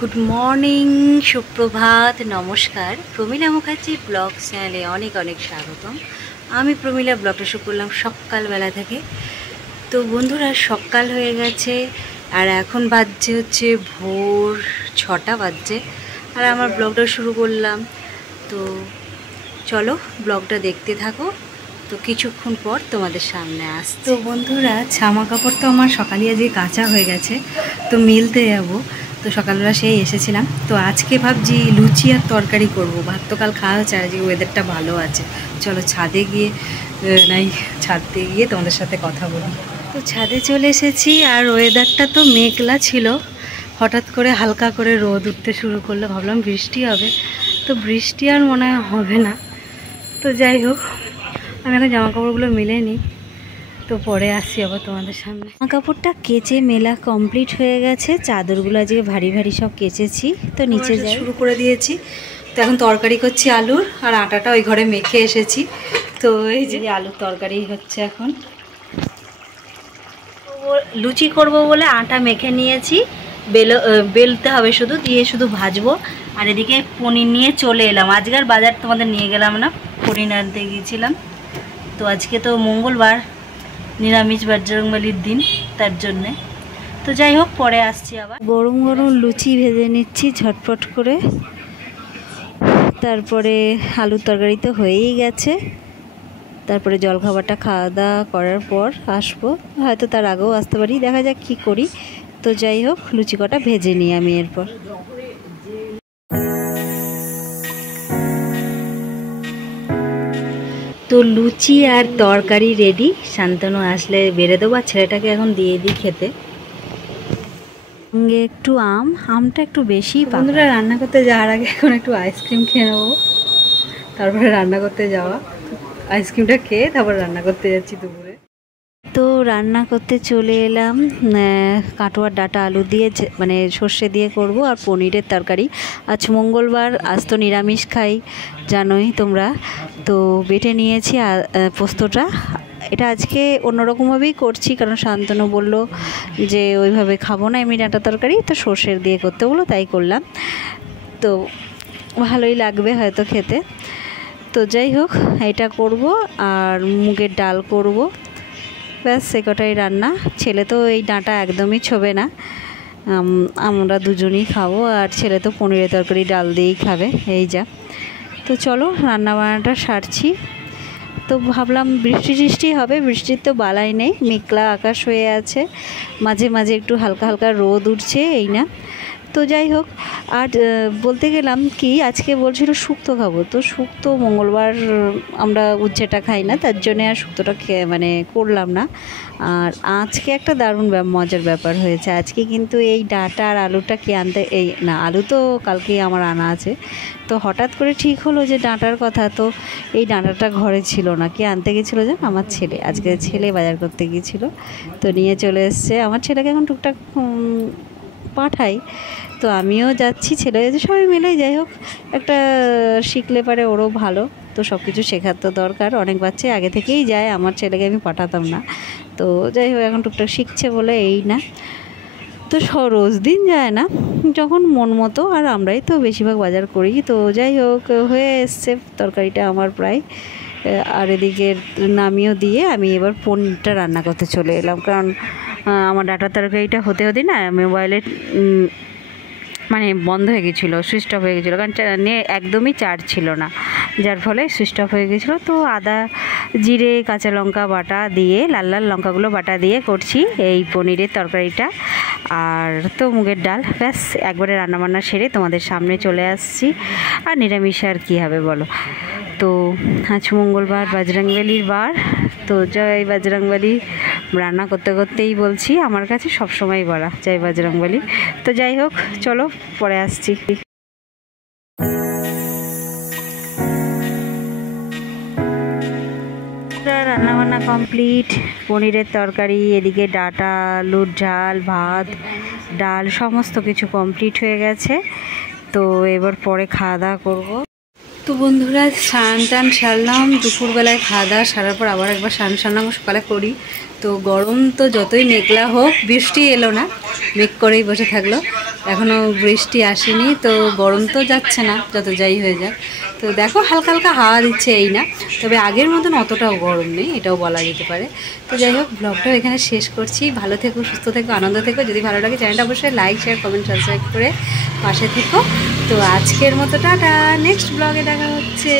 Good morning, সুপ্রভাত, নমস্কার। Pramila Mukherjee blog চ্যানেলে অনেক অনেক স্বাগতম। আমি প্রমীলা ব্লগটা শুরু করলাম সকালবেলা থেকে। তো বন্ধুরা, সকাল হয়ে গেছে আর এখন বাজছে হচ্ছে ভোর 6টা বাজছে আর আমার ব্লগটা শুরু করলাম। তো চলো ব্লগটা দেখতে থাকো। তো কিছুক্ষণ পর তোমাদের সামনে আসছে। তো বন্ধুরা, জামা কাপড় তো আমার সকালে আজকে কাঁচা হয়ে গেছে, তো মিলতে যাবো। তো সকালবেলা সেই এসেছিলাম। তো আজকে ভাবছি লুচি আর তরকারি করব। ভাত তো কাল খাওয়া হচ্ছে, আজকে ওয়েদারটা ভালো আছে। চলো ছাদে গিয়ে ছাদে গিয়ে তোমাদের সাথে কথা বলি। তো ছাদে চলে এসেছি আর ওয়েদারটা তো মেঘলা ছিল, হঠাৎ করে হালকা করে রোদ উঠতে শুরু করলো। ভাবলাম বৃষ্টি হবে, তো বৃষ্টি আর মনে হয় হবে না। তো যাই হোক, আমি এখন জামা কাপড়গুলো মিলে নিই, তো পরে আসছি আবার তোমাদের সামনে। জামা কাপড়টা কেচে মেলা কমপ্লিট হয়ে গেছে। চাদরগুলো আজকে ভারী ভারী সব কেচেছি, তো নিচে যাই শুরু করে দিয়েছি। তো এখন তরকারি করছি আলুর, আর আটাটা ওই ঘরে মেখে এসেছি। তো এই যে আলুর তরকারি হচ্ছে এখন। লুচি করব বলে আটা মেখে নিয়েছি, বেলতে হবে শুধু, দিয়ে শুধু ভাজবো। আর এদিকে পনির নিয়ে চলে এলাম। আজকের বাজার তোমাদের নিয়ে গেলাম না, পনির আনতে গিয়েছিলাম। তো আজকে তো মঙ্গলবার, নিরামিষ বজরংবলির দিন, তার জন্যে। তো যাই হোক, পরে আসছি আবার। গরম গরম লুচি ভেজে নিচ্ছি ঝটপট করে। তারপরে আলুর তরকারি তো হয়েই গেছে। তারপরে জলখাবারটা খাওয়া দাওয়া করার পর আসবো, হয়তো তার আগেও আসতে পারি, দেখা যাক কী করি। তো যাই হোক, লুচি কটা ভেজে নিই আমি এরপর। তো লুচি আর তরকারি রেডি। শান্তনু আসলে বেড়ে দেবো, আর ছেলেটাকে এখন দিয়ে দিই খেতে। সঙ্গে একটু আমটা একটু বেশি। বন্ধুরা, রান্না করতে যাওয়ার আগে এখন একটু আইসক্রিম খেয়ে নেবো, তারপরে রান্না করতে যাওয়া। আইসক্রিমটা খেয়ে তারপর রান্না করতে যাচ্ছি দুপুরে। তো রান্না করতে চলে এলাম। কাটোয়ার ডাঁটা আলু দিয়ে, মানে সর্ষে দিয়ে করব, আর পনিরের তরকারি। আজ মঙ্গলবার, আজ তো নিরামিষ খাই, জানোই তোমরা। তো বেটে নিয়েছি পোস্তটা। এটা আজকে অন্যরকমভাবেই করছি, কারণ শান্তনু বলল যে ওইভাবে খাবো না এমনি ডাঁটা তরকারি, তো সর্ষের দিয়ে করতে বললো, তাই করলাম। তো ভালোই লাগবে হয়তো খেতে। তো যাই হোক, এটা করব আর মুগের ডাল করব, ব্যাস সে কটাই রান্না। ছেলে তো এই ডাঁটা একদমই ছোবে না, আমরা দুজনেই খাবো, আর ছেলে তো পনিরের তরকারি ডাল দিয়েই খাবে, এই যা। তো চলো রান্না বান্নাটা সারছি। তো ভাবলাম বৃষ্টি টিষ্টি হবে, বৃষ্টির তো বালাই নেই, মেঘলা আকাশ হয়ে আছে, মাঝে মাঝে একটু হালকা হালকা রোদ উঠছে, এই না। তো যাই হোক, আর বলতে গেলাম কি, আজকে বলছিল শুক্তো খাবো। তো শুক্তো মঙ্গলবার আমরা উচ্ছেটা খাই না, তার জন্যে আর শুক্তোটা মানে করলাম না। আর আজকে একটা দারুণ মজার ব্যাপার হয়েছে। আজকে কিন্তু এই ডাঁটা আর আলুটা কে আনতে, এই না, আলু তো কালকেই আমার আনা আছে। তো হঠাৎ করে ঠিক হলো যে ডাঁটার কথা, তো এই ডাঁটাটা ঘরে ছিল না। কে আনতে গেছিলো জান? আমার ছেলে। আজকে ছেলে বাজার করতে গিয়েছিলো, তো নিয়ে চলে এসছে। আমার ছেলেকে এখন টুকটাক পাঠাই, তো আমিও যাচ্ছি, ছেলে যাচ্ছে, সবাই মিলেই। যাই হোক, একটা শিখলে পারে ওরও ভালো। তো সব কিছু শেখার তো দরকার। অনেক বাচ্চাই আগে থেকেই যায়, আমার ছেলেকে আমি পাঠাতাম না। তো যাই হোক, এখন টুকটাক শিখছে বলে এই না। তো রোজ দিন যায় না, যখন মন মতো। আর আমরাই তো বেশিরভাগ বাজার করি। তো যাই হোক, হয়ে এসছে তরকারিটা আমার প্রায়। আর এদিকে নামিয়েও দিয়ে আমি এবার পনিরটা রান্না করতে চলে এলাম, কারণ আমার ডাঁটার তরকারিটা হতে হতে না মোবাইলে মানে বন্ধ হয়ে গেছিলো, সুইচ অফ হয়ে গেছিলো, কারণ একদমই চার্জ ছিল না, যার ফলে সুইচ অফ হয়ে গেছিলো। তো আদা জিরে কাঁচা লঙ্কা বাটা দিয়ে, লাল লাল লঙ্কাগুলো বাটা দিয়ে করছি এই পনিরের তরকারিটা। আর তো মুগের ডাল, ব্যাস একবারে রান্নাবান্না সেরে তোমাদের সামনে চলে আসছি। আর নিরামিষে আর কী হবে বলো। তো আজ মঙ্গলবার, বজরংবলির বার। তো জয় বজরংবলী। রান্না করতে করতেই বলছি, আমার কাছে সবসময় বলা জয় বজরংবলী। তো যাই হোক, চলো পরে আসছি। রান্নাবান্না কমপ্লিট, পনিরের তরকারি, এদিকে ডাঁটা আলুর ঝাল, ভাত ডাল সমস্ত কিছু কমপ্লিট হয়ে গেছে। তো এবার পরে খাওয়া দাওয়া করবো। তো বন্ধুরা স্নান টান সারলাম, দুপুরবেলায় খাওয়া দাওয়া সারার পর আবার একবার স্নান সারলাম সকালে করি। তো গরম তো যতই মেঘলা হোক, বৃষ্টি এলো না, মেঘ করেই বসে থাকলো, এখনও বৃষ্টি আসেনি। তো গরম তো যাচ্ছে না যত যাই হয়ে যাক। তো দেখো হালকা হালকা হাওয়া দিচ্ছে এই না, তবে আগের মতন অতটাও গরম নেই, এটাও বলা যেতে পারে। তো যাই হোক, ব্লগটাও এখানে শেষ করছি। ভালো থেকো, সুস্থ থেকো, আনন্দ থেকো। যদি ভালো লাগে চ্যানেলটা অবশ্যই লাইক, শেয়ার, কমেন্ট, সাবস্ক্রাইব করে পাশে থেকো। তো আজকের মতো টাটা, নেক্সট ব্লগে দেখা হচ্ছে।